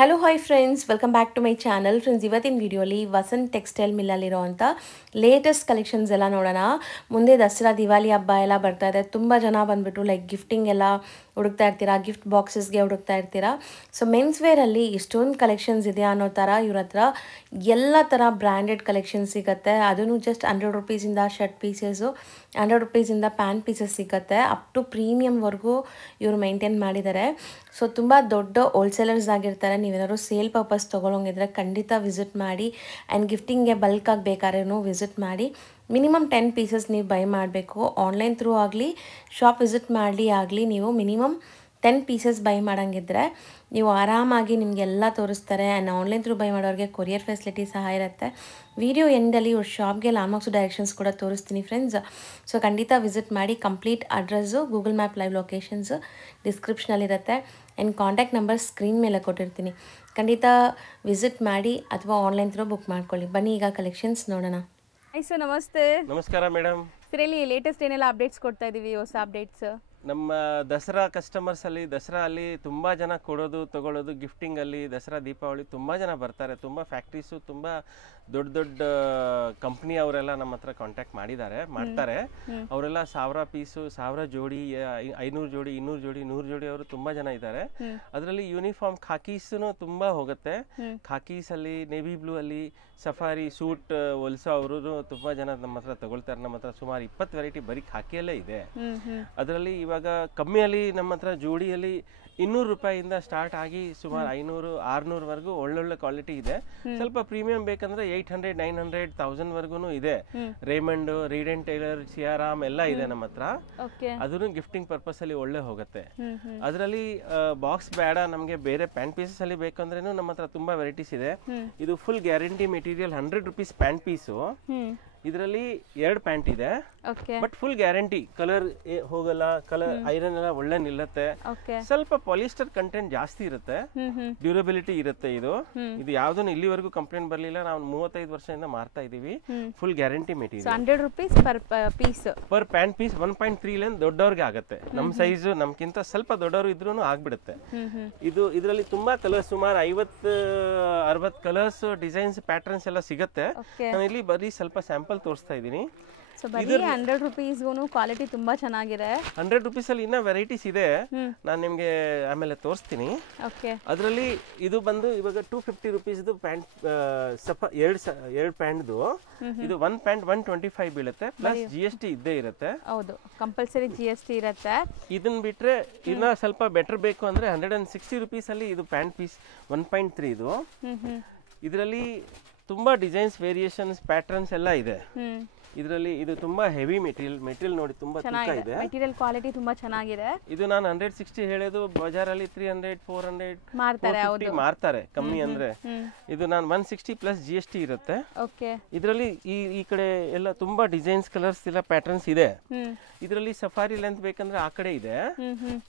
Hello hi friends, welcome back to my channel. Friends, ಇವತ್ತಿನ ವಿಡಿಯೋಲಿ Vasant textile ಮಿಲ್ಲಲ್ಲಿರೋ ಅಂಥ latest collections ಎಲ್ಲ ನೋಡೋಣ. ಮುಂದೆ ದಸರಾ ದಿವಾಲಿ ಹಬ್ಬ ಎಲ್ಲ ಬರ್ತಾ ಇದೆ. ತುಂಬ ಜನ ಬಂದುಬಿಟ್ಟು ಗಿಫ್ಟಿಂಗ್ ಎಲ್ಲ ಹುಡುಕ್ತಾ ಇರ್ತೀರಾ, ಗಿಫ್ಟ್ ಬಾಕ್ಸಸ್ಗೆ ಹುಡುಕ್ತಾ ಇರ್ತೀರಾ. ಸೊ ಮೆನ್ಸ್ ವೇರಲ್ಲಿ ಇಷ್ಟೊಂದು ಕಲೆಕ್ಷನ್ಸ್ ಇದೆ ಅನ್ನೋ ಥರ ಇವ್ರ ಹತ್ರ ಎಲ್ಲ ಥರ ಬ್ರ್ಯಾಂಡೆಡ್ ಕಲೆಕ್ಷನ್ಸ್ ಸಿಗುತ್ತೆ. ಅದೂ ಜಸ್ಟ್ 100 ರುಪೀಸಿಂದ ಶರ್ಟ್ ಪೀಸಸ್ಸು, 100 ರುಪೀಸಿಂದ ಪ್ಯಾಂಟ್ ಪೀಸಸ್ ಸಿಗುತ್ತೆ. ಅಪ್ ಟು ಪ್ರೀಮಿಯಮ್ವರೆಗೂ ಇವರು ಮೇಂಟೈನ್ ಮಾಡಿದ್ದಾರೆ. ಸೊ ತುಂಬ ದೊಡ್ಡ ಹೋಲ್ಸೇಲರ್ಸ್ ಆಗಿರ್ತಾರೆ. ನೀವೇನಾದ್ರು ಸೇಲ್ ಪರ್ಪಸ್ ತೊಗೊಳಂಗಿದ್ರೆ ಖಂಡಿತ ವಿಸಿಟ್ ಮಾಡಿ. ಆ್ಯಂಡ್ ಗಿಫ್ಟಿಂಗ್ಗೆ ಬಲ್ಕಾಗಿ ಬೇಕಾದ್ರೂ ವಿಸಿಟ್ ಮಾಡಿ. ಮಿನಿಮಮ್ 10 ಪೀಸಸ್ ನೀವು ಬೈ ಮಾಡಬೇಕು. ಆನ್ಲೈನ್ ಥ್ರೂ ಆಗಲಿ ಶಾಪ್ ವಿಸಿಟ್ ಮಾಡಲಿ ಆಗಲಿ, ನೀವು ಮಿನಿಮಮ್ 10 ಪೀಸಸ್ ಬೈ ಮಾಡೋಂಗಿದ್ರೆ ನೀವು ಆರಾಮಾಗಿ ನಿಮಗೆಲ್ಲ ತೋರಿಸ್ತಾರೆ. ಆ್ಯಂಡ್ ಆನ್ಲೈನ್ ಥ್ರೂ ಬೈ ಮಾಡೋರಿಗೆ ಕೊರಿಯರ್ ಫೆಸಿಲಿಟಿ ಸಹ ಇರುತ್ತೆ. ವಿಡಿಯೋ ಎಂಡಲ್ಲಿ ಇವ್ರ ಶಾಪ್ಗೆ ಲ್ಯಾಂಡ್ಮಾರ್ಕ್ಸ್ ಡೈರೆಕ್ಷನ್ಸ್ ಕೂಡ ತೋರಿಸ್ತೀನಿ ಫ್ರೆಂಡ್ಸ್. ಸೊ ಖಂಡಿತ ವಿಸಿಟ್ ಮಾಡಿ. Complete address, Google map live locations ಡಿಸ್ಕ್ರಿಪ್ಷನಲ್ಲಿರುತ್ತೆ. ಆ್ಯಂಡ್ ಕಾಂಟ್ಯಾಕ್ಟ್ ನಂಬರ್ ಸ್ಕ್ರೀನ್ ಮೇಲೆ ಕೊಟ್ಟಿರ್ತೀನಿ. ಖಂಡಿತ ವಿಸಿಟ್ ಮಾಡಿ ಅಥವಾ ಆನ್ಲೈನ್ ಥ್ರೂ ಬುಕ್ ಮಾಡ್ಕೊಳ್ಳಿ. ಬನ್ನಿ ಈಗ ಕಲೆಕ್ಷನ್ಸ್ ನೋಡೋಣ. ಹಾಯ್ ಸರ್, ನಮಸ್ತೆ. ನಮಸ್ಕಾರ ಮೇಡಮ್. ಸರ್, ಇಲ್ಲಿ ಲೇಟೆಸ್ಟ್ ಏನೆಲ್ಲ ಅಪ್ಡೇಟ್ಸ್ ಕೊಡ್ತಾ ಇದೀವಿ, ಹೊಸ ಅಪ್ಡೇಟ್ಸ್? ನಮ್ಮ ದಸರಾ ಕಸ್ಟಮರ್ಸ್ ಅಲ್ಲಿ, ದಸರಾ ಅಲ್ಲಿ ತುಂಬಾ ಜನ ಕೊಡೋದು ತಗೊಳ್ಳೋದು, ಗಿಫ್ಟಿಂಗ್ ಅಲ್ಲಿ, ದಸರಾ ದೀಪಾವಳಿ ತುಂಬಾ ಜನ ಬರ್ತಾರೆ. ತುಂಬಾ ಫ್ಯಾಕ್ಟ್ರೀಸು, ತುಂಬಾ ದೊಡ್ಡ ದೊಡ್ಡ ಕಂಪ್ನಿ ಅವರೆಲ್ಲ ನಮ್ಮ ಹತ್ರ ಕಾಂಟ್ಯಾಕ್ಟ್ ಮಾಡ್ತಾರೆ. ಅವರೆಲ್ಲ 1000 ಪೀಸು, 1000 ಜೋಡಿ, 500 ಜೋಡಿ, 200 ಜೋಡಿ, 100 ಜೋಡಿ ಅವರು ತುಂಬಾ ಜನ ಇದ್ದಾರೆ. ಅದರಲ್ಲಿ ಯೂನಿಫಾರ್ಮ್ ಖಾಕೀಸ್ನು ತುಂಬಾ ಹೋಗುತ್ತೆ. ಖಾಕೀಸ್ ಅಲ್ಲಿ, ನೇವಿ ಬ್ಲೂ ಅಲ್ಲಿ, ಸಫಾರಿ ಸೂಟ್ ಹೊಲ್ಸೋ ಅವರು ತುಂಬಾ ಜನ ನಮ್ಮ ಹತ್ರ ತಗೊಳ್ತಾರೆ. ನಮ್ಮ ಹತ್ರ ಸುಮಾರು 20 ವೆರೈಟಿ ಬರೀ ಖಾಕಿಯಲ್ಲೇ ಇದೆ. ಅದರಲ್ಲಿ ಇವಾಗ ಕಮ್ಮಿಯಲ್ಲಿ ನಮ್ಮ ಹತ್ರ ಜೋಡಿಯಲ್ಲಿ 200 ರೂಪಾಯಿಯಿಂದ ಸ್ಟಾರ್ಟ್ ಆಗಿ ಸುಮಾರು 500, 600 ವರೆಗೂ ಒಳ್ಳೊಳ್ಳೆ ಕ್ವಾಲಿಟಿ ಇದೆ. ಸ್ವಲ್ಪ ಪ್ರೀಮಿಯಂ ಬೇಕಂದ್ರೆ 800, 900, 1000 ವರ್ಗು ಇದೆ. Raymond, read and tailor, Siyaram ಎಲ್ಲ ಇದೆ ನಮ್ಮ ಹತ್ರ. ಅದನ್ನು ಗಿಫ್ಟಿಂಗ್ ಪರ್ಪಸ್ ಅಲ್ಲಿ ಒಳ್ಳೆ ಹೋಗುತ್ತೆ. ಅದರಲ್ಲಿ ಬಾಕ್ಸ್ ಬೇಡ ನಮಗೆ, ಬೇರೆ ಪ್ಯಾಂಟ್ ಪೀಸಸ್ ಅಲ್ಲಿ ಬೇಕಂದ್ರೇನು ನಮ್ಮ ಹತ್ರ ತುಂಬಾ ವೆರೈಟೀಸ್ ಇದೆ. ಇದು full guarantee material, 100 rupees pant piece. ಇದರಲ್ಲಿ 2 ಪ್ಯಾಂಟ್ ಇದೆ, ಬಟ್ ಫುಲ್ ಗ್ಯಾರಂಟಿ. ಕಲರ್ ಹೋಗಲ್ಲ, ಕಲರ್ ಐರನ್ ಎಲ್ಲ ಒಳ್ಳೆ ನಿಲ್ಲತ್ತೆ. ಸ್ವಲ್ಪ ಪಾಲಿಸ್ಟರ್ ಕಂಟೆಂಟ್ ಜಾಸ್ತಿ ಇರುತ್ತೆ, ಡ್ಯೂರಬಿಲಿಟಿ ಇರುತ್ತೆ. ಇದು ಯಾವ್ದನ್ನು ಇಲ್ಲಿವರೆಗೂ ಕಂಪ್ಲೇಂಟ್ ಬರ್ಲಿಲ್ಲ. ನಾವು 35 ವರ್ಷದಿಂದ ಮಾರ್ತಾ ಇದೀವಿ. Full guarantee material. 100 rupees per pant piece. 1.3 ಲೇನ್ ದೊಡ್ಡವ್ರಿಗೆ ಆಗುತ್ತೆ. ನಮ್ ಸೈಜ್ ನಮ್ಗಿಂತ ಸ್ವಲ್ಪ ದೊಡ್ಡವರು ಇದ್ರೂ ಆಗ್ಬಿಡುತ್ತೆ. ಇದರಲ್ಲಿ ತುಂಬಾ ಕಲರ್ಸ್, ಸುಮಾರು 50-60 ಕಲರ್ಸ್, ಡಿಸೈನ್ಸ್, ಪ್ಯಾಟರ್ನ್ಸ್ ಎಲ್ಲ ಸಿಗುತ್ತೆ. ನಾನು ಇಲ್ಲಿ ಬರೀ ಸ್ವಲ್ಪ ಸ್ಯಾಂಪಲ್ ತೋರಿಸ್ತಾ ಇದ್ದೀನಿ. ಸೊ ಬರೀ 100 ರುಪೀಸ್ಗೂ ಕ್ವಾಲಿಟಿ ತುಂಬಾ ಚೆನ್ನಾಗಿದೆ. 100 ರುಪೀಸ್ ಅಲ್ಲಿ ಇನ್ನ ವೆರೈಟೀಸ್ ಇದೆ, ನಾನು ನಿಮ್ಗೆ ಆಮೇಲೆ ತೋರಿಸ್ತೀನಿ. ಅದರಲ್ಲಿ ಇದು ಬಂದು ಇವಾಗ 250 ರುಪೀಸ್ದು ಪ್ಯಾಂಟ್, ಎರಡು ಪ್ಯಾಂಟ್ದು. ಇದು 1 ಪ್ಯಾಂಟ್ 125 ಬೀಳುತ್ತೆ, ಪ್ಲಸ್ GST ಇದ್ದೇ ಇರುತ್ತೆ. ಹೌದು, ಕಂಪಲ್ಸರಿ GST ಇರುತ್ತೆ. ಇದನ್ನ ಬಿಟ್ರೆ ಇನ್ನ ಸ್ವಲ್ಪ ಬೆಟರ್ ಬೇಕು ಅಂದ್ರೆ 160 ರುಪೀಸ್ ಅಲ್ಲಿ ಇದು ಪ್ಯಾಂಟ್ ಪೀಸ್ 1.3 ಇದು. ಇದರಲ್ಲಿ ತುಂಬಾ ಡಿಸೈನ್ಸ್, ವೇರಿಯೇಷನ್ಸ್, ಪ್ಯಾಟರ್ನ್ಸ್ ಎಲ್ಲ ಇದೆ. ಇದರಲ್ಲಿ ಇದು ತುಂಬಾ ಹೆವಿ ಮೆಟೀರಿಯಲ್ ನೋಡಿ, ತುಂಬಾ ತೂಕ ಇದೆ. ಮೆಟೀರಿಯಲ್ ಕ್ವಾಲಿಟಿ ತುಂಬಾ ಚೆನ್ನಾಗಿದೆ. ಇದು ನಾನು 160 ಹೇಳೋದು, ಬಜಾರಲ್ಲಿ 300, 400 ಮಾರ್ತಾರೆ ಕಮ್ಮಿ ಅಂದ್ರೆ. ಇದು ನಾನು 160 ಪ್ಲಸ್ GST ಇರುತ್ತೆ. ಇದರಲ್ಲಿ ಈ ಕಡೆ ಎಲ್ಲ ತುಂಬಾ ಡಿಸೈನ್ಸ್, ಕಲರ್ಸ್ ಎಲ್ಲ ಪ್ಯಾಟರ್ನ್ಸ್ ಇದೆ. ಇದರಲ್ಲಿ ಸಫಾರಿ ಲೆಂತ್ ಬೇಕಂದ್ರೆ ಆ ಕಡೆ ಇದೆ,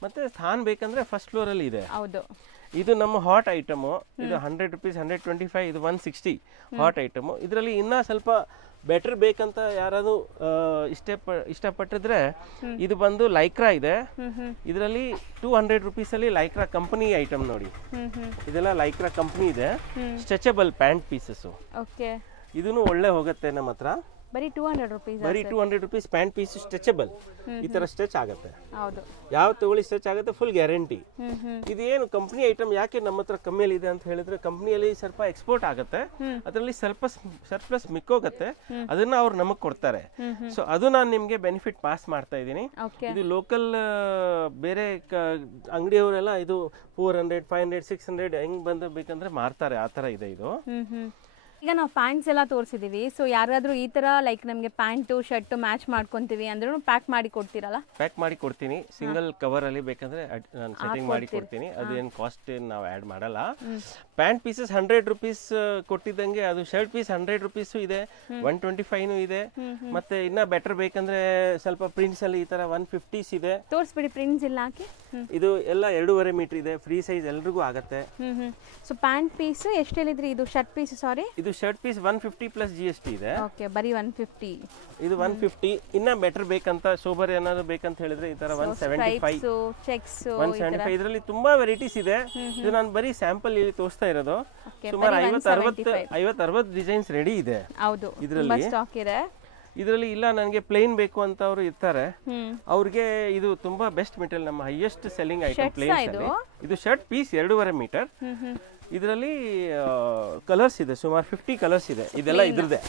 ಮತ್ತೆ ಸ್ಥಾನ್ ಬೇಕಂದ್ರೆ ಫಸ್ಟ್ ಫ್ಲೋರ್ ಅಲ್ಲಿ ಇದೆ. ಇದು ನಮ್ಮ ಹಾಟ್ ಐಟಮ್. ಇದು 100 ರುಪೀಸ್, 125, ಇದು 160 ಹಾಟ್ ಐಟಮ್. ಇದರಲ್ಲಿ ಇನ್ನ ಸ್ವಲ್ಪ ಬೆಟರ್ ಬೇಕಂತ ಯಾರಾದ್ರೂ ಇಷ್ಟಪಟ್ಟಿದ್ರೆ ಇದು ಬಂದು ಲೈಕ್ರಾ ಇದೆ. ಇದರಲ್ಲಿ 200 ರುಪೀಸ್ ಅಲ್ಲಿ ಲೈಕ್ರಾ ಕಂಪನಿ ಐಟಮ್ ನೋಡಿ. ಇದೆಲ್ಲ ಲೈಕ್ರಾ ಕಂಪನಿ ಇದೆ. Stretchable pant pieces. ಇದನ್ನು ಒಳ್ಳೆ ಹೋಗುತ್ತೆ ನಮ್ಮ ಹತ್ರ. ಬರೀ 200 ರುಪೀಸ್, ಬರೀ 200 ರುಪೀಸ್ ಪ್ಯಾಂಟ್ ಪೀಸ್, ಸ್ಟ್ರೆಚಬಲ್. ಈ ತರ ಸ್ಟ್ರೆಚ್ ಆಗುತ್ತೆ. ಯಾವ ತಗೊಳ್ಳಿ ಸ್ಟ್ರೆಚ್ ಆಗುತ್ತೆ, ಫುಲ್ ಗ್ಯಾರಂಟಿ. ಇದೇನು ಕಂಪ್ನಿ ಐಟಮ್ ಯಾಕೆ ನಮ್ಮ ಹತ್ರ ಕಮ್ಮಿಯಲ್ಲಿ ಇದೆ ಅಂತ ಹೇಳಿದ್ರೆ, ಕಂಪ್ನಿಯಲ್ಲಿ ಸ್ವಲ್ಪ ಎಕ್ಸ್ಪೋರ್ಟ್ ಆಗುತ್ತೆ, ಅದರಲ್ಲಿ ಸ್ವಲ್ಪ ಸರ್ಪ್ಲಸ್ ಮಿಕ್ಕೋಗುತ್ತೆ, ಅದನ್ನ ಅವ್ರು ನಮಗ್ ಕೊಡ್ತಾರೆ. ಸೊ ಅದು ನಾನು ನಿಮ್ಗೆ ಬೆನಿಫಿಟ್ ಪಾಸ್ ಮಾಡ್ತಾ ಇದ್ದೀನಿ. ಇದು ಲೋಕಲ್ ಬೇರೆ ಅಂಗಡಿಯವರೆಲ್ಲ ಇದು 400, 500, 600 ಹೆಂಗ್ ಬೇಕಂದ್ರೆ ಮಾರ್ತಾರೆ. ಆ ತರ ಇದೆ ಇದು. ಈಗ ನಾವು ಪ್ಯಾಂಟ್ಸ್ ಎಲ್ಲ ತೋರಿಸಿದೀವಿ. ಸೊ ಯಾರಾದ್ರೂ ಈ ತರ ಲೈಕ್ ನಮಗೆ ಪ್ಯಾಂಟು ಶರ್ಟ್ ಮ್ಯಾಚ್ ಮಾಡ್ಕೊಂತೀವಿ ಅಂದ್ರೂ ಪ್ಯಾಕ್ ಮಾಡಿ ಕೊಡ್ತೀರಲ್ಲ? ಪ್ಯಾಕ್ ಮಾಡಿ ಕೊಡ್ತೀನಿ. ಸಿಂಗಲ್ ಕವರ್ ಅಲ್ಲಿ ಬೇಕಂದ್ರೆ ನಾನು ಸೆಟ್ಟಿಂಗ್ ಮಾಡಿ ಕೊಡ್ತೀನಿ. ಅದೇನು ಕಾಸ್ಟ್ ನಾವು ಆಡ್ ಮಾಡಲ್ಲ. ಪ್ಯಾಂಟ್ ಪೀಸಸ್ 100 ರುಪೀಸ್ ಕೊಟ್ಟಿದ್ದಂಗೆ ಅದು ಶರ್ಟ್ ಪೀಸ್ 100 ರುಪೀಸ್ ಇದೆ, 125 ಇದೆ. ಮತ್ತೆ ಇನ್ನ ಬೆಟರ್ ಬೇಕಂದ್ರೆ ಸ್ವಲ್ಪ ಪ್ರಿಂಟ್ಸ್ ಅಲ್ಲಿ ಈ ತರ 150s ಇದೆ. ತೋರಿಸ್ಬಿಡಿ ಪ್ರಿಂಟ್ಸ್ ಇಲ್ಲ ಹಾಕಿ. ಇದು ಎಲ್ಲ 2.5 ಮೀಟರ್ ಇದೆ, ಫ್ರೀ ಸೈಜ್ ಎಲ್ರಿಗೂ ಆಗುತ್ತೆ. ಸೊ ಪ್ಯಾಂಟ್ ಪೀಸ್ ಎಷ್ಟು ಹೇಳಿದ್ರಿ? ಇದು ಶರ್ಟ್ ಪೀಸ್, ಸಾರಿ ಇದು ಇದು ಶರ್ಟ್ ಪೀಸ್ 150 ಪ್ಲಸ್ GST ಇದೆ. ಓಕೆ, ಬರೀ 150. ಇದು 150. ಇನ್ನ ಬೆಟರ್ ಬೇಕಂತ ಸೋಬರ್ ಏನಾದ್ರು ಬೇಕಂತ ಹೇಳಿದ್ರೆ ಈ ತರ 175 ಚೆಕ್ಸ್ 175. ಇದರಲ್ಲಿ ತುಂಬಾ ವೆರೈಟೀಸ್ ಇದೆ. ಇದು ನಾನು ಬರೀ ಸ್ಯಾಂಪಲ್ ಇಲ್ಲಿ ತೋರಿಸ್ತಾ ಇರೋದು. ಸುಮಾರು 50-60 ಡಿಸೈನ್ಸ್ ರೆಡಿ ಇದೆ. ಹೌದು, ಇದರಲ್ಲಿ ಸ್ಟಾಕ್ ಇದೆ. ಇದರಲ್ಲಿ ಇಲ್ಲ ನನಗೆ ಪ್ಲೇನ್ ಬೇಕು ಅಂತ ಅವರು ಇರ್ತಾರೆ, ಅವ್ರಿಗೆ ಇದು ತುಂಬಾ ಬೆಸ್ಟ್ ಮೆಟೀರಿಯಲ್. ನಮ್ಮ ಹೈಯೆಸ್ಟ್ ಸೆಲ್ಲಿಂಗ್ ಐಟಮ್ ಪ್ಲೇನ್. ಇದು ಶರ್ಟ್ ಪೀಸ್ 2.5 ಮೀಟರ್. ಇದರಲ್ಲಿ ಕಲರ್ಸ್ ಇದೆ, ಸುಮಾರು 50 ಕಲರ್ಸ್ ಇದೆ. ಇದೆಲ್ಲ ಇದ್ರದ್ದೇ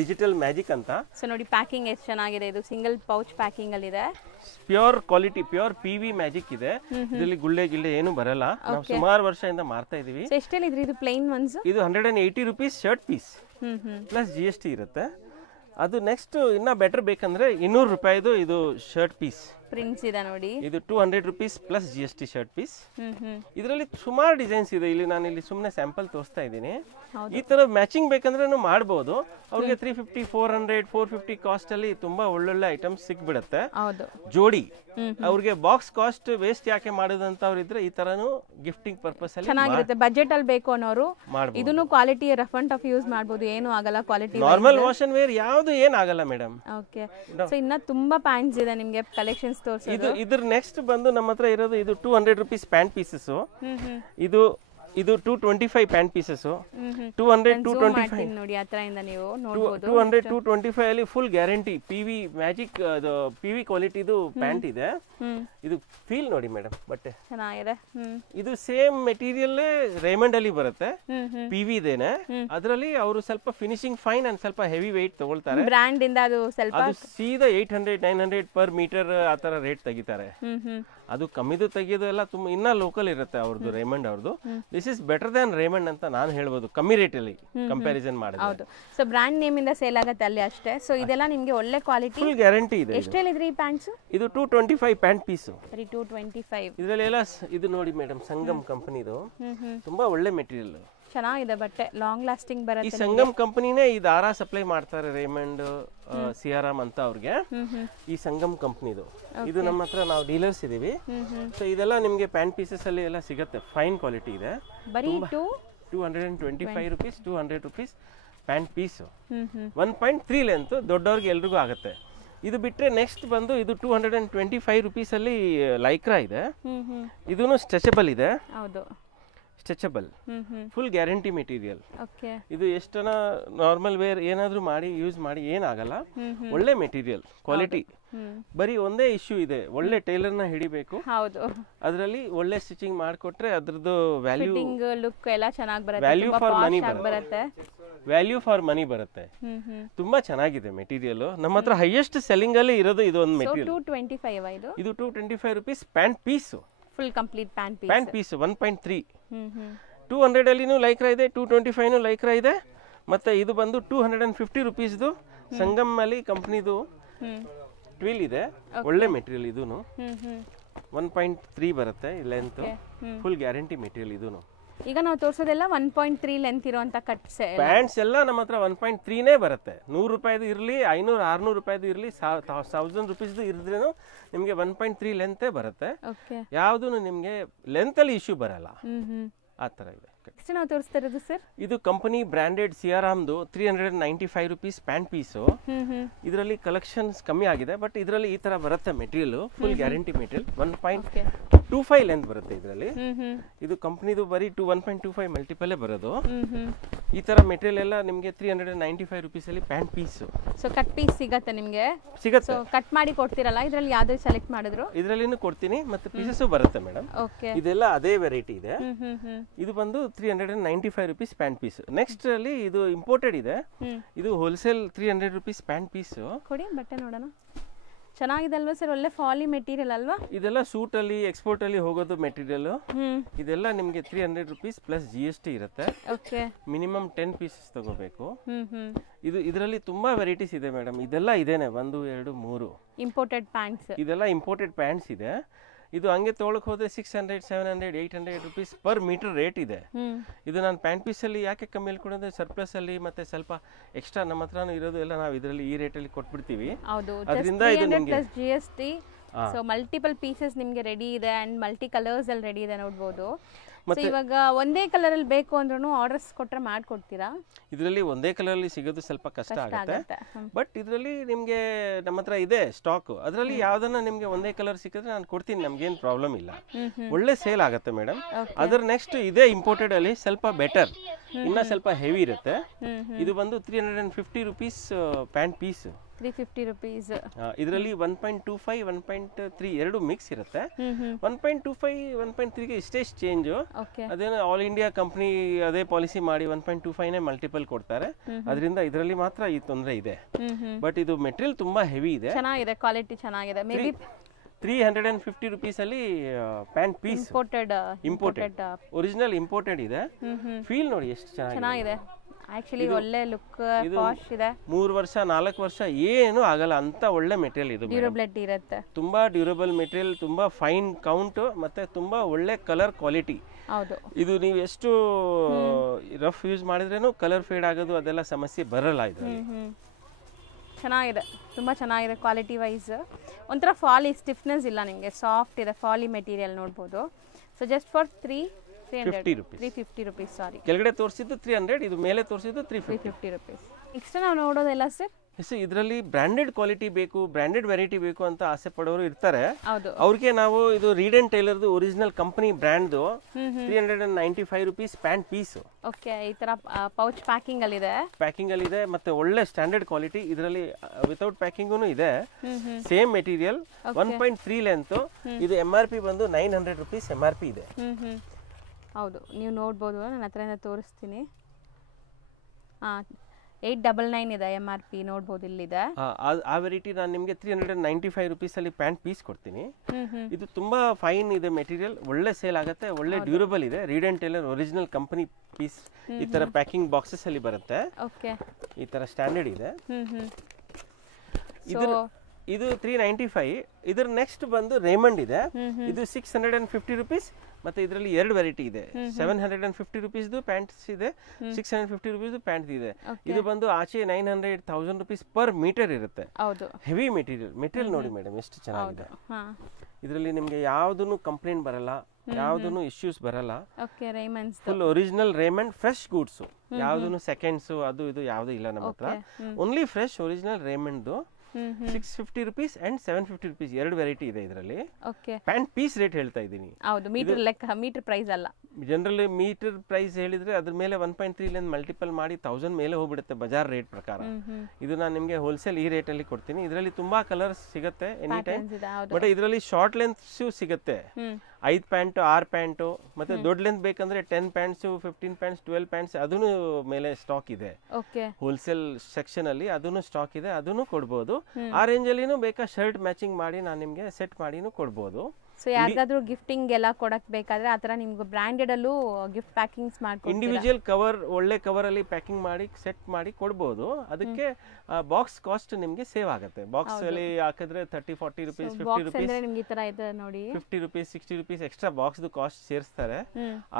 ಡಿಜಿಟಲ್ ಮ್ಯಾಜಿಕ್ ಅಂತ. ಸೊ ನೋಡಿ ಪ್ಯಾಕಿಂಗ್ ಎಷ್ಟು ಚೆನ್ನಾಗಿದೆ. ಇದು ಸಿಂಗಲ್ ಪೌಚ್ ಪ್ಯಾಕಿಂಗ್ ಅಲ್ಲಿ ಇದೆ. Pure quality, pure PV magic ಇದೆ. ಇದರಲ್ಲಿ ಗುಳ್ಳೆ ಗಿಳ್ಳೆ ಏನು ಬರಲ್ಲ. ನಾವು ಸುಮಾರು ವರ್ಷದಿಂದ ಮಾರ್ತಾ ಇದೀವಿ. ಎಷ್ಟೇನು ಇದು ಪ್ಲೇನ್ ಒನ್ಸ್? ಇದು 180 rupees shirt piece plus GST ಇರುತ್ತೆ. ಅದು ನೆಕ್ಸ್ಟ್ ಇನ್ನ ಬೆಟರ್ ಬೇಕಂದ್ರೆ 200 ರೂಪಾಯಿದು ಇದು ಶರ್ಟ್ ಪೀಸ್ ಪ್ರಿಂಟ್ಸ್ ಇದೆ ನೋಡಿ. ಇದು 200 rupees plus GST shirt piece. ಇದರಲ್ಲಿ ಸುಮಾರು ಡಿಸೈನ್ಸ್ ಇದೆ. ಇಲ್ಲಿ ನಾನು ಇಲ್ಲಿ ಸುಮ್ಮನೆ ಸ್ಯಾಂಪಲ್ ತೋರಿಸ್ತಾ ಇದ್ದೀನಿ. ಈ ತರ ಮ್ಯಾಚಿಂಗ್ ಬೇಕಂದ್ರೆ ಮಾಡಬಹುದು. ಅವ್ರಿಗೆ 350, 400, 450 ಕಾಸ್ಟ್ ಅಲ್ಲಿ ತುಂಬಾ ಒಳ್ಳೊಳ್ಳೆ ಐಟಮ್ಸ್ ಸಿಕ್ಬಿಡುತ್ತೆ ಜೋಡಿ. ಅವ್ರಿಗೆ ಬಾಕ್ಸ್ ಕಾಸ್ಟ್ ವೇಸ್ಟ್ ಯಾಕೆ ಮಾಡೋದಂತ ಅವ್ರು ಇದ್ರೆ ಈ ತರನು ಗಿಫ್ಟಿಂಗ್ ಪರ್ಪಸ್ ಅಲ್ಲಿ ಚೆನ್ನಾಗಿರುತ್ತೆ. ಬಜೆಟ್ ಅಲ್ಲಿ ಬೇಕು ಅನ್ನೋರು ಇದನ್ನು quality rough and tough use ಮಾಡಬಹುದು. ಏನು ಆಗಲ್ಲ. Quality normal wash and wear ಯಾವುದು ಏನು ಆಗಲ್ಲ ಮೇಡಮ್. ಓಕೆ, ಸೊ ಇನ್ನ ತುಂಬಾ ಪ್ಯಾಂಟ್ಸ್ ಇದೆ ನಿಮಗೆ ಕಲೆಕ್ಷನ್ಸ್ ತೋರಿಸಿ. ಇದ್ರ ನೆಕ್ಸ್ಟ್ ಬಂದು ನಮ್ಮ ಹತ್ರ ಇರೋದು ಇದು 200 rupees ಪ್ಯಾಂಟ್ ಪೀಸಸ್. ಇದು 225 ಪ್ಯಾಂಟ್ ಪೀಸಸ್. 200 225 ನೋಡಿ ಹತ್ರದಿಂದ ನೀವು ನೋಡಬಹುದು. 200 225 ಅಲ್ಲಿ full guarantee PV magic PV ಕ್ವಾಲಿಟಿದು ಪ್ಯಾಂಟ್ ಇದೆ. ಇದು ಫೀಲ್ ನೋಡಿ ಮೇಡಮ್, ಬಟ್ಟೆ ಚೆನ್ನಾಗಿದೆ. ಇದು ಸೇಮ್ ಮೆಟೀರಿಯಲ್ ರೇಮಂಡ್ ಅಲ್ಲಿ ಬರುತ್ತೆ. PV ಇದೇನೆ. ಅದರಲ್ಲಿ ಅವರು ಸ್ವಲ್ಪ ಫಿನಿಶಿಂಗ್ ಫೈನ್ ಅಂಡ್ ಸ್ವಲ್ಪ ಹೆವಿ ವೆಯ್ಟ್ ತಗೊಳ್ತಾರೆ. ಬ್ರ್ಯಾಂಡ್ ಇಂದ ಅದು ಸ್ವಲ್ಪ ಸೀದಾ 800 900 ಪರ್ ಮೀಟರ್ ಆ ತರ ರೇಟ್ ತೆಗಿತಾರೆ. ಅದು ಕಮ್ಮಿದು ತೆಗಿಯೋದು ಎಲ್ಲ ತುಂಬಾ ಇನ್ನ ಲೋಕಲ್ ಇರುತ್ತೆ ಅವ್ರದ್ದು, ರೇಮಂಡ್ ಅವ್ರದ್ದು. This is better than Raymond ಅಂತ ನಾನು ಹೇಳ್ಬೋದು, ಕಮ್ಮಿ ರೇಟ್ ಅಲ್ಲಿ ಕಂಪ್ಯಾರಿಸನ್ ಮಾಡಿದ್ರೆ. ಹೌದು, ಸೊ ಬ್ರ್ಯಾಂಡ್ ನೇಮ್ ಇಂದ ಸೇಲ್ ಆಗುತ್ತೆ ಅಲ್ಲಿ ಅಷ್ಟೇ. ಸೊ ಇದೆಲ್ಲ ನಿಮಗೆ ಒಳ್ಳೆ ಕ್ವಾಲಿಟಿ, ಫುಲ್ ಗ್ಯಾರಂಟಿ ಇದೆ. ಎಷ್ಟು ಹೇಳಿದ್ರಿ ಈ ಪ್ಯಾಂಟ್ಸ್? ಇದು 225 ಪ್ಯಾಂಟ್ ಪೀಸ್. 225. ಇದರಲ್ಲಿ ಎಲ್ಲ ಇದು ನೋಡಿ ಮೇಡಮ್, ಸಂಗಮ್ ಕಂಪನಿದು ತುಂಬಾ ಒಳ್ಳೆ ಮೆಟೀರಿಯಲ್. ಚೆನ್ನಾಗಿದೆ ಬಟ್ಟೆ, ಲಾಂಗ್ ಲಾಸ್ಟಿಂಗ್ ಬರುತ್ತೆ. ಈ ಸಂಗಮ್ ಕಂಪನಿನೇ ಈ ದಾರ ಸಪ್ಲೈ ಮಾಡ್ತಾರೆ, ರೇಮಂಡ್ ಸಿಯಾರಾಮ್ ಅಂತ ಅವ್ರಿಗೆ. ಈ ಸಂಗಮ್ ಕಂಪನಿದು ಇದು ನಮ್ಮ ಹತ್ರ ನಾವು ಡೀಲರ್ಸ್ ಇದೀವಿ. ಸೊ ಇದೆಲ್ಲ ನಿಮ್ಗೆ ಪ್ಯಾಂಟ್ ಪೀಸಸ್ ಅಲ್ಲಿ ಎಲ್ಲ ಸಿಗುತ್ತೆ, ಫೈನ್ ಕ್ವಾಲಿಟಿ ಇದೆ. ಬರೀ 225 rupees 200 rupees pant piece. 1.3 length ದೊಡ್ಡವ್ರಿಗೆ ಎಲ್ರಿಗೂ ಆಗುತ್ತೆ. ಇದು ಬಿಟ್ರೆ ನೆಕ್ಸ್ಟ್ ಬಂದು ಇದು 225 rupees ಅಲ್ಲಿ ಲೈಕ್ರಾ ಇದೆ. ಇದೂನು ಸ್ಟ್ರೆಚಬಲ್ ಇದೆ. ಹೌದು, stretchable, full guarantee material. Okay, ಇದು ಎಷ್ಟನ ನಾರ್ಮಲ್ ವೇರ್ ಏನಾದ್ರೂ ಮಾಡಿ ಯೂಸ್ ಮಾಡಿ ಏನಾಗಲ್ಲ. ಒಳ್ಳೆ ಮೆಟೀರಿಯಲ್ ಕ್ವಾಲಿಟಿ. ಬರೀ ಒಂದೇ ಇಶ್ಯೂ ಇದೆ, ಒಳ್ಳೆ ಟೈಲರ್ ನ ಹಿಡಿಬೇಕು. ಹೌದು, ಅದರಲ್ಲಿ ಒಳ್ಳೆ ಸ್ಟಿಚಿಂಗ್ ಮಾಡಿಕೊಟ್ರೆ ಅದ್ರದ್ದು ವ್ಯಾಲ್ಯೂ, ಲುಕ್ ಎಲ್ಲ ಚೆನ್ನಾಗಿ ಬರುತ್ತೆ. ವ್ಯಾಲ್ಯೂ ಫಾರ್ ಮನಿ ಬರುತ್ತೆ. ವ್ಯಾಲ್ಯೂ ಫಾರ್ ಮನಿ ಬರುತ್ತೆ. ತುಂಬಾ ಚೆನ್ನಾಗಿದೆ ಮೆಟೀರಿಯಲ್. ನಮ್ಮ ಹತ್ರ ಹೈಯೆಸ್ಟ್ ಸೆಲ್ಲಿಂಗ್ ಅಲ್ಲಿ ಇರೋದು ಇದು ಒಂದು ಮೆಟೀರಿಯಲ್. 225 ಇದು 225 rupees pant piece, full complete pant piece 1.3. 200 ಅಲ್ಲಿನೂ ಲೈಕ್ರಾ ಇದೆ, 225 ಲೈಕ್ರಾ ಇದೆ. ಮತ್ತೆ ಇದು ಬಂದು 250 rupees ಸಂಗಮ್ ಅಲ್ಲಿ ಕಂಪ್ನಿದು ಟ್ವಿಲ್ ಇದೆ. ಒಳ್ಳೆ ಮೆಟೀರಿಯಲ್ ಇದೂನು. 1.3 ಬರುತ್ತೆ ಲೆಂತ್, ಫುಲ್ ಗ್ಯಾರಂಟಿ ಮೆಟೀರಿಯಲ್ ಇದೂನು. ಈಗ ನಾವು ತೋರಿಸೋದೆಲ್ಲ 1.3 ಲೆಂತ್ ಇರುವಂತ ಕಟ್ಸ್ ಪ್ಯಾಂಟ್ಸ್ ಎಲ್ಲ ನಮ್ಮ ಹತ್ರ 1.3ನೇ ಬರುತ್ತೆ. 100 ರೂಪಾಯಿದು ಇರಲಿ, 500 600 ರೂಪಾಯಿದು ಇರಲಿ, 1000 rupeesದು ಇರಿದ್ರೇನು ನಿಮಗೆ 1.3 ಲೆಂತೇ ಬರುತ್ತೆ. ಯಾವ್ದು ನಿಮ್ಗೆ ಲೆಂತ್ ಅಲ್ಲಿ ಇಶ್ಯೂ ಬರಲ್ಲ, ಆ ತರ ಇದೆ. ನಾವು ತೋರಿಸ್ತಾ ಇರೋದು ಸರ್, ಇದು ಕಂಪನಿ ಬ್ರಾಂಡೆಡ್ ಸಿಯಾರಾಮ್ದು 395 rupees ಪ್ಯಾಂಟ್ ಪೀಸು. ಇದರಲ್ಲಿ ಕಲೆಕ್ಷನ್ಸ್ ಕಮ್ಮಿ ಆಗಿದೆ, ಬಟ್ ಇದರಲ್ಲಿ ಈ ತರ ಬರುತ್ತೆ material, full guarantee material. 1.25 length ಬರುತ್ತೆ ಇದರಲ್ಲಿ. ಇದು ಕಂಪನಿದು ಬರೀ 1.25 ಮಲ್ಟಿಪಲ್ ಬರೋದು. ಈ ತರ ಮೆಟೀರಿಯಲ್ ಎಲ್ಲ ನಿಮಗೆ 395 rupees ಅಲ್ಲಿ pant piece. So cut piece ಸಿಗತ್ತೆ ನಿಮಗೆ, ಸಿಗತ್ತೆ. ಕಟ್ ಮಾಡಿ ಕೊಡ್ತೀರಲ್ಲ, ಇದರಲ್ಲಿ ಯಾವ್ದು ಸೆಲೆಕ್ಟ್ ಮಾಡಿದ್ರು ಇದರಲ್ಲಿನೂ ಕೊಡ್ತೀನಿ, ಮತ್ತೆ ಪೀಸಸ್ ಬರುತ್ತೆ ಮೇಡಮ್. ಇದೆಲ್ಲ ಅದೇ ವೆರೈಟಿ ಇದೆ. ಇದು ಬಂದು 395 rupees ಪ್ಯಾಂಟ್ ಪೀಸ್. ನೆಕ್ಸ್ಟ್ ಅಲ್ಲಿ ಇದು ಇಂಪೋರ್ಟೆಡ್ ಇದೆ. ಇದು ಹೋಲ್ಸೇಲ್ 300 rupees ಪ್ಯಾಂಟ್ ಪೀಸ್. ಕೊಡಿ ಬಟ್ಟೆ ನೋಡೋಣ. ಚೆನ್ನಾಗಿದೆ ಅಲ್ವಾ ಸರ್? ಒಳ್ಳೆ ಫಾಲಿ ಮೆಟೀರಿಯಲ್ ಅಲ್ವಾ? ಇದೆಲ್ಲ ಸೂಟ್ ಅಲ್ಲಿ ಎಕ್ಸ್ಪೋರ್ಟ್ ಅಲ್ಲಿ ಹೋಗೋದು ಮೆಟೀರಿಯಲ್. ಇದೆಲ್ಲ ನಿಮ್ಗೆ 300 rupees ಪ್ಲಸ್ GST ಇರುತ್ತೆ. ಮಿನಿಮಮ್ 10 pieces ತಗೋಬೇಕು. ಇದರಲ್ಲಿ ತುಂಬಾ ವೆರೈಟೀಸ್ ಇದೆ ಮೇಡಮ್. ಇದೆಲ್ಲ ಇದೇನೆ 1 2 3 ಇಂಪೋರ್ಟೆಡ್ ಪ್ಯಾಂಟ್ಸ್. ಇದೆಲ್ಲ ಇಂಪೋರ್ಟೆಡ್ ಪ್ಯಾಂಟ್ಸ್ ಇದೆ. ಇದು ಹಂಗೆ ತೊಗೊಳಕ್ ಹೋದ್ರೆ 600 700 800 rupees ಪರ್ ಮೀಟರ್ ರೇಟ್ ಇದೆ. ಇದು ನಾನು ಪ್ಯಾಂಟ್ ಪೀಸ್ ಅಲ್ಲಿ ಯಾಕೆ ಕಮ್ಮಿ ಹೇಳ್ಕೊಂಡ್ರೆ ಸರ್ಪ್ಲಸ್ ಅಲ್ಲಿ ಮತ್ತೆ ಸ್ವಲ್ಪ ಎಕ್ಸ್ಟ್ರಾ ನಮ್ಮ ಹತ್ರನೂ ಇರೋದು ಎಲ್ಲ ನಾವು ಇದರಲ್ಲಿ ಈ ರೇಟ್ ಅಲ್ಲಿ ಕೊಟ್ಬಿಡ್ತೀವಿ. ಅದರಿಂದ ಇದು ನಿಮಗೆ GST. ಸೊ ಮಲ್ಟಿಪಲ್ ಪೀಸಸ್ ನಿಮಗೆ ರೆಡಿ ಇದೆ ಅಂಡ್ ಮಲ್ಟಿ ಕಲರ್ಸ್ ಅಲ್ಲಿ ರೆಡಿ ಇದೆ ನೋಡಬಹುದು. ಸೊ ಇವಾಗ ಒಂದೇ ಕಲರಲ್ಲಿ ಬೇಕು ಅಂದ್ರೂ ಆರ್ಡರ್ಸ್ ಕೊಟ್ಟರೆ ಮಾಡ್ಕೊಡ್ತೀರಾ? ಇದರಲ್ಲಿ ಒಂದೇ ಕಲರಲ್ಲಿ ಸಿಗೋದು ಸ್ವಲ್ಪ ಕಷ್ಟ ಆಗುತ್ತೆ, ಬಟ್ ಇದರಲ್ಲಿ ನಿಮಗೆ ನಮ್ಮ ಹತ್ರ ಇದೆ ಸ್ಟಾಕ್. ಅದರಲ್ಲಿ ಯಾವ್ದನ್ನ ನಿಮಗೆ ಒಂದೇ ಕಲರ್ ಸಿಕ್ಕಿದ್ರೆ ನಾನು ಕೊಡ್ತೀನಿ, ನಮ್ಗೇನು ಪ್ರಾಬ್ಲಮ್ ಇಲ್ಲ, ಒಳ್ಳೆ ಸೇಲ್ ಆಗುತ್ತೆ ಮೇಡಮ್. ಅದರ ನೆಕ್ಸ್ಟ್ ಇದೇ ಇಂಪೋರ್ಟೆಡ್ ಅಲ್ಲಿ ಸ್ವಲ್ಪ ಬೆಟರ್, ಇನ್ನ ಸ್ವಲ್ಪ ಹೆವಿ ಇರುತ್ತೆ. ಇದು ಬಂದು 350 ರುಪೀಸ್ ಪ್ಯಾಂಟ್ ಪೀಸ್. 350 rupees. ಇದರಲ್ಲಿ 1.25 1.3 ಎರಡು ಮಿಕ್ಸ್ ಇರುತ್ತೆ. 1.25 1.3ಗೆ ಇಷ್ಟೇ ಚೇಂಜ್. ಅದೇನೋ ಆಲ್ ಇಂಡಿಯಾ ಕಂಪ್ನಿ ಅದೇ ಪಾಲಿಸಿ ಮಾಡಿ 1.25ನೇ ಮಲ್ಟಿಪಲ್ ಕೊಡ್ತಾರೆ, ಅದರಿಂದ ಇದರಲ್ಲಿ ಮಾತ್ರ ಈ ತೊಂದರೆ ಇದೆ. ಬಟ್ ಇದು ಮೆಟೀರಿಯಲ್ ತುಂಬಾ ಹೆವಿ ಇದೆ, ಚೆನ್ನಾಗಿದೆ, ಕ್ವಾಲಿಟಿ ಚೆನ್ನಾಗಿದೆ. ಮೇ ಬಿ 350 ರುಪೀಸ್ ಅಲ್ಲಿ pant piece imported, original imported ಇದೆ. ಫೀಲ್ ನೋಡಿ ಎಷ್ಟು ಚೆನ್ನಾಗಿದೆ. ಆಕ್ಚುಲಿ ಒಳ್ಳೆ ಲುಕ್, ಪಾಶ್ ಇದೆ. 3 ವರ್ಷ 4 ವರ್ಷ ಏನು ಆಗಲ್ಲ ಅಂತ ಒಳ್ಳೆ ಮೆಟೀರಿಯಲ್ ಇದು. ಡ್ಯೂರಬಿಲಿಟಿ ಇರುತ್ತೆ, ತುಂಬಾ ಡ್ಯೂರಬಲ್ ಮೆಟೀರಿಯಲ್, ತುಂಬಾ ಫೈನ್ ಕೌಂಟ್, ಮತ್ತೆ ತುಂಬಾ ಒಳ್ಳೆ ಕಲರ್ ಕ್ವಾಲಿಟಿ. ಹೌದು, ಇದು ನೀವು ಎಷ್ಟು ರಫ್ ಯೂಸ್ ಮಾಡಿದ್ರೇನು ಕಲರ್ ಫೇಡ್ ಆಗೋದು ಅದೆಲ್ಲ ಸಮಸ್ಯೆ ಬರಲ್ಲ. ಇದು ಚೆನ್ನಾಗಿದೆ, ತುಂಬ ಚೆನ್ನಾಗಿದೆ ಕ್ವಾಲಿಟಿ ವೈಸ್. ಒಂಥರ ಫಾಲಿ ಸ್ಟಿಫ್ನೆಸ್ ಇಲ್ಲ ನಿಮಗೆ, ಸಾಫ್ಟ್ ಇದೆ, ಫಾಲಿ ಮೆಟೀರಿಯಲ್ ನೋಡ್ಬೋದು. So just for 350 rupees. ಸಾರಿ, ಕೆಳಗಡೆ ತೋರಿಸಿದ್ದು 300, ಇದು ಮೇಲೆ ತೋರಿಸಿದ್ದು 350 rupees. ನೆಕ್ಸ್ಟ್ ನಾವು ನೋಡೋದೆಲ್ಲ ಸರ್ ಇದರಲ್ಲಿ ಬ್ರಾಂಡೆಡ್ ಕ್ವಾಲಿಟಿ ಬೇಕು, ಬ್ರಾಂಡೆಡ್ ವೆರೈಟಿ ಬೇಕು ಅಂತ ಆಸೆ ಪಡೋರು ಇರ್ತಾರೆ. ಹೌದು, ಅವ್ರಿಗೆ ನಾವು ಇದು ರೀಡ್ ಅಂಡ್ ಟೈಲರ್ದು ಒರಿಜಿನಲ್ ಕಂಪನಿ ಬ್ರ್ಯಾಂಡ್ದು 395 ರುಪೀಸ್ ಪ್ಯಾಂಟ್ ಪೀಸ್. ಓಕೆ, ಈ ತರ ಪೌಚ್ ಪ್ಯಾಕಿಂಗ್ ಅಲ್ಲಿ ಇದೆ, ಮತ್ತೆ ಒಳ್ಳೆ ಸ್ಟ್ಯಾಂಡರ್ಡ್ ಕ್ವಾಲಿಟಿ. ಇದರಲ್ಲಿ ವಿತೌಟ್ ಪ್ಯಾಕಿಂಗು ಇದೆ, ಸೇಮ್ ಮೆಟೀರಿಯಲ್, 1.3 ಲೆಂತ್. ಇದು MRP ಬಂದು 900 ರುಪೀಸ್ MRP ಇದೆ. ಹೌದು, ನೀವು ನೋಡ್ಬೋದು, ನನ್ನ ಹತ್ರದಿಂದ ತೋರಿಸ್ತೀನಿ. 899 ಇದೆ MRP, ನೋಡ್ಬೋದು ಇಲ್ಲಿದೆ. ಆ ವೆರೈಟಿ ನಾನು ನಿಮಗೆ 395 ರುಪೀಸ್ ಅಲ್ಲಿ ಪ್ಯಾಂಟ್ ಪೀಸ್ ಕೊಡ್ತೀನಿ. ಇದು ತುಂಬಾ ಫೈನ್ ಇದೆ ಮೆಟೀರಿಯಲ್, ಒಳ್ಳೆ ಸೇಲ್ ಆಗುತ್ತೆ, ಒಳ್ಳೆ ಡ್ಯೂರಬಲ್ ಇದೆ. Reid and Taylor original company piece. ಈ ತರ ಪ್ಯಾಕಿಂಗ್ ಬಾಕ್ಸಸ್ ಅಲ್ಲಿ ಬರುತ್ತೆ, ಈ ತರ ಸ್ಟ್ಯಾಂಡರ್ಡ್ ಇದೆ. ಇದು 395. ಇದರ ನೆಕ್ಸ್ಟ್ ಬಂದು ರೇಮಂಡ್ ಇದೆ, ಇದು 650 ರುಪೀಸ್. ಮತ್ತೆ ಇದರಲ್ಲಿ ಎರಡು ವೆರೈಟಿ ಇದೆ, 750 ರುಪೀಸ್ದು ಪ್ಯಾಂಟ್ಸ್ ಇದೆ, 650 ರುಪೀಸ್ದು ಪ್ಯಾಂಟ್ ಇದೆ. ಇದು ಬಂದು ಆಚೆ 900-1000 ರುಪೀಸ್ ಪರ್ ಮೀಟರ್ ಇರುತ್ತೆ. ಹೆವಿ ಮೆಟೀರಿಯಲ್ ನೋಡಿ ಮೇಡಮ್ ಎಷ್ಟು ಚೆನ್ನಾಗಿದೆ. ಇದರಲ್ಲಿ ನಿಮ್ಗೆ ಯಾವ್ದನ್ನು ಕಂಪ್ಲೇಂಟ್ ಬರಲ್ಲ, ಯಾವ್ದನ್ನು ಇಶ್ಯೂಸ್ ಬರಲ್ಲ. Full original Raymond, fresh goods, ಯಾವ್ದನ್ನು ಸೆಕೆಂಡ್ಸ್ ಅದು ಇದು ಯಾವ್ದು ಇಲ್ಲ ನಮ್ಮ ಹತ್ರ. ಓನ್ಲಿ ಫ್ರೆಶ್ ಒರಿಜಿನಲ್ ರೇಮಂಡ್ದು 650 ರುಪೀಸ್ ಅಂಡ್ 750 ರುಪೀಸ್ ಎರಡು ವೆರೈಟಿ ಇದೆ ಇದರಲ್ಲಿ. ಪ್ಯಾಂಟ್ ಪೀಸ್ ರೇಟ್ ಹೇಳ್ತಾ ಇದ್ದೀನಿ. ಹೌದು, ಮೀಟರ್ ಲೆಕ್ಕ, ಮೀಟರ್ ಪ್ರೈಸ್ ಅಲ್ಲ. ಜನರಲಿ ಮೀಟರ್ ಪ್ರೈಸ್ ಹೇಳಿದ್ರೆ ಅದ್ರ ಮೇಲೆ 1.3 ಮಲ್ಟಿಪಲ್ ಮಾಡಿ 1000 ಮೇಲೆ ಹೋಗ್ಬಿಡುತ್ತೆ ಬಜಾರ್ ರೇಟ್ ಪ್ರಕಾರ. ಇದು ನಾನು ನಿಮ್ಗೆ ಹೋಲ್ಸೇಲ್ ಈ ರೇಟ್ ಅಲ್ಲಿ ಕೊಡ್ತೀನಿ. ಇದರಲ್ಲಿ ತುಂಬಾ ಕಲರ್ಸ್ ಸಿಗುತ್ತೆ ಎನಿ ಟೈಮ್, ಬಟ್ ಇದರಲ್ಲಿ ಶಾರ್ಟ್ ಲೆಂತ್ ಸಿಗುತ್ತೆ. 5 ಪ್ಯಾಂಟ್ 6 ಪ್ಯಾಂಟು, ಮತ್ತೆ ದೊಡ್ಡ ಲೆಂತ್ ಬೇಕಂದ್ರೆ 10 ಪ್ಯಾಂಟ್ಸ್ 15 ಪ್ಯಾಂಟ್ಸ್ 12 ಪ್ಯಾಂಟ್ಸ್ ಅದನ್ನು ಮೇಲೆ ಸ್ಟಾಕ್ ಇದೆ. ಹೋಲ್ಸೇಲ್ ಸೆಕ್ಷನ್ ಅಲ್ಲಿ ಅದನ್ನು ಸ್ಟಾಕ್ ಇದೆ, ಅದನ್ನು ಕೊಡ್ಬೋದು. ಆ ರೇಂಜ್ ಅಲ್ಲಿನೂ ಬೇಕಾ ಶರ್ಟ್ ಮ್ಯಾಚಿಂಗ್ ಮಾಡಿ ನಾನು ನಿಮ್ಗೆ ಸೆಟ್ ಮಾಡಿನೂ ಕೊಡ್ಬೋದು. ಸೊ ಯಾರಿಗಾದ್ರೂ ಗಿಫ್ಟಿಂಗ್ ಎಲ್ಲ ಕೊಡಕ್ ಬೇಕಾದ್ರೆ ಆತರ ನಿಮ್ಗೆ ಬ್ರಾಂಡೆಡ್ ಅಲ್ಲೂ ಗಿಫ್ಟ್ ಪ್ಯಾಕಿಂಗ್ಸ್ ಮಾಡ್ಕೊಂಡು ಇಂಡಿವಿಜುವಲ್ ಕವರ್ ಒಳ್ಳೆ ಕವರ್ ಅಲ್ಲಿ ಪ್ಯಾಕಿಂಗ್ ಮಾಡಿ ಸೆಟ್ ಮಾಡಿ ಕೊಡ್ಬೋದು. ಅದಕ್ಕೆ ಬಾಕ್ಸ್ ಕಾಸ್ಟ್ ನಿಮ್ಗೆ ಸೇವ್ ಆಗುತ್ತೆ. ಬಾಕ್ಸ್ ಅಲ್ಲಿ ಹಾಕಿದ್ರೆ 30-40 ರುಪೀಸ್ 50 ರುಪೀಸ್ ನಿಮ್ಗೆ ಈ ತರ ಇದೆ ನೋಡಿ, 50 rupees 60 rupees extra box cost ಸೇರಿಸ್ತಾರೆ,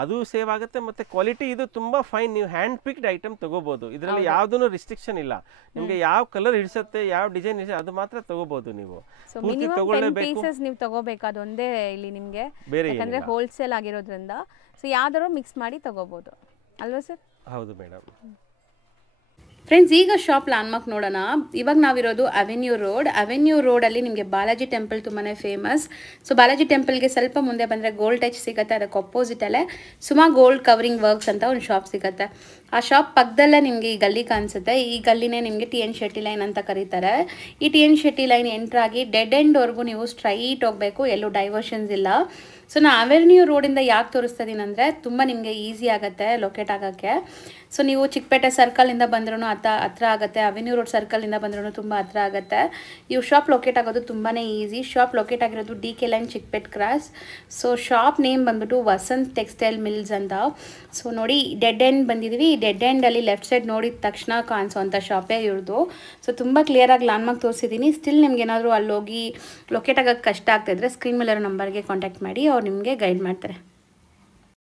ಅದು ಸೇವ್ ಆಗುತ್ತೆ. ಮತ್ತೆ ಕ್ವಾಲಿಟಿ ಇದು ತುಂಬಾ ಫೈನ್, ನೀವು ಹ್ಯಾಂಡ್ ಪಿಕ್ಡ್ ಐಟಮ್ ತಗೋಬಹುದು. ಇದರಲ್ಲಿ ಯಾವ್ದೂ ರಿಸ್ಟ್ರಿಕ್ಷನ್ ಇಲ್ಲ, ನಿಮ್ಗೆ ಯಾವ ಕಲರ್ ಹಿಡಿಸುತ್ತೆ ಯಾವ ಡಿಸೈನ್ ಹಿಡಿಸುತ್ತೆ ಅದು ಮಾತ್ರ ತಗೋಬಹುದು. ನೀವು ನೀವು ತಗೋಬೇಕಾದ ಒಂದೇ ಇಲ್ಲಿ ನಿಮ್ಗೆ, ಯಾಕಂದ್ರೆ ಹೋಲ್ಸೇಲ್ ಆಗಿರೋದ್ರಿಂದ. ಸೊ ಯಾವ್ದಾರು ಮಿಕ್ಸ್ ಮಾಡಿ ತಗೋಬಹುದು ಅಲ್ವಾ ಸರ್? ಹೌದು ಮೇಡಮ್. ಫ್ರೆಂಡ್ಸ್, ಈಗ ಶಾಪ್ ಲ್ಯಾಂಡ್ಮಾರ್ಕ್ ನೋಡೋಣ. ಇವಾಗ ನಾವಿರೋದು ಅವೆನ್ಯೂ ರೋಡಲ್ಲಿ ನಿಮಗೆ ಬಾಲಾಜಿ ಟೆಂಪಲ್ ತುಂಬಾ ಫೇಮಸ್. ಸೊ ಬಾಲಾಜಿ ಟೆಂಪಲ್ಗೆ ಸ್ವಲ್ಪ ಮುಂದೆ ಬಂದರೆ ಗೋಲ್ಡ್ ಟಚ್ ಸಿಗುತ್ತೆ, ಅದಕ್ಕೆ ಅಪೋಸಿಟಲ್ಲೇ ಸುಮಾ ಗೋಲ್ಡ್ ಕವರಿಂಗ್ ವರ್ಕ್ಸ್ ಅಂತ ಒಂದು ಶಾಪ್ ಸಿಗುತ್ತೆ. ಆ ಶಾಪ್ ಪಕ್ಕದಲ್ಲೇ ನಿಮಗೆ ಈ ಗಲ್ಲಿ ಕಾಣಿಸುತ್ತೆ. ಈ ಗಲ್ಲಿನೇ ನಿಮಗೆ TN ಶೆಟ್ಟಿ ಲೈನ್ ಅಂತ ಕರೀತಾರೆ. ಈ TN ಶೆಟ್ಟಿ ಲೈನ್ ಎಂಟ್ರಾಗಿ ಡೆಡ್ ಎಂಡ್ವರೆಗೂ ನೀವು ಸ್ಟ್ರೈಟ್ ಹೋಗಬೇಕು, ಎಲ್ಲೂ ಡೈವರ್ಷನ್ಸ್ ಇಲ್ಲ. ಸೊ ನಾನು ಅವೆನ್ಯೂ ರೋಡಿಂದ ಯಾಕೆ ತೋರಿಸ್ತಾ ಇದ್ದೀನಿ ಅಂದರೆ ತುಂಬ ನಿಮಗೆ ಈಸಿ ಆಗುತ್ತೆ ಲೊಕೇಟ್ ಆಗೋಕ್ಕೆ. ಸೊ ನೀವು ಚಿಕ್ಕಪೇಟೆ ಸರ್ಕಲಿಂದ ಬಂದ್ರೂ ಹತ್ರ ಆಗುತ್ತೆ, ಅವೆನ್ಯೂ ರೋಡ್ ಸರ್ಕಲಿಂದ ಬಂದ್ರೂ ತುಂಬ ಹತ್ರ ಆಗುತ್ತೆ. ಇವು ಶಾಪ್ ಲೊಕೇಟ್ ಆಗೋದು ತುಂಬಾ ಈಸಿ. ಶಾಪ್ ಲೊಕೇಟ್ ಆಗಿರೋದು DK line Chickpet cross. So shop name ಬಂದ್ಬಿಟ್ಟು ವಸಂತ್ ಟೆಕ್ಸ್ಟೈಲ್ ಮಿಲ್ಸ್ ಅಂತ. ಸೊ ನೋಡಿ ಡೆಡ್ ಎಂಡ್ ಬಂದಿದ್ದೀವಿ. ಡೆಡ್ ಎಂಡಲ್ಲಿ ಲೆಫ್ಟ್ ಸೈಡ್ ನೋಡಿದ ತಕ್ಷಣ ಕಾಣಿಸೋವಂಥ ಶಾಪೇ ಇವ್ರದ್ದು. ಸೊ ತುಂಬ ಕ್ಲಿಯರಾಗಿ ಲ್ಯಾಂಡ್ಮಾರ್ಕ್ ತೋರಿಸಿದ್ದೀನಿ. ಸ್ಟಿಲ್ ನಿಮ್ಗೆ ಏನಾದರೂ ಅಲ್ಲೋಗಿ ಲೊಕೇಟ್ ಆಗೋಕ್ಕೆ ಕಷ್ಟ ಆಗ್ತಾಯಿದ್ರೆ ಸ್ಕ್ರೀನ್ ಮೇಲೆ ನಂಬರ್ಗೆ ಕಾಂಟ್ಯಾಕ್ಟ್ ಮಾಡಿ, ಅವ್ರು ನಿಮಗೆ ಗೈಡ್ ಮಾಡ್ತಾರೆ.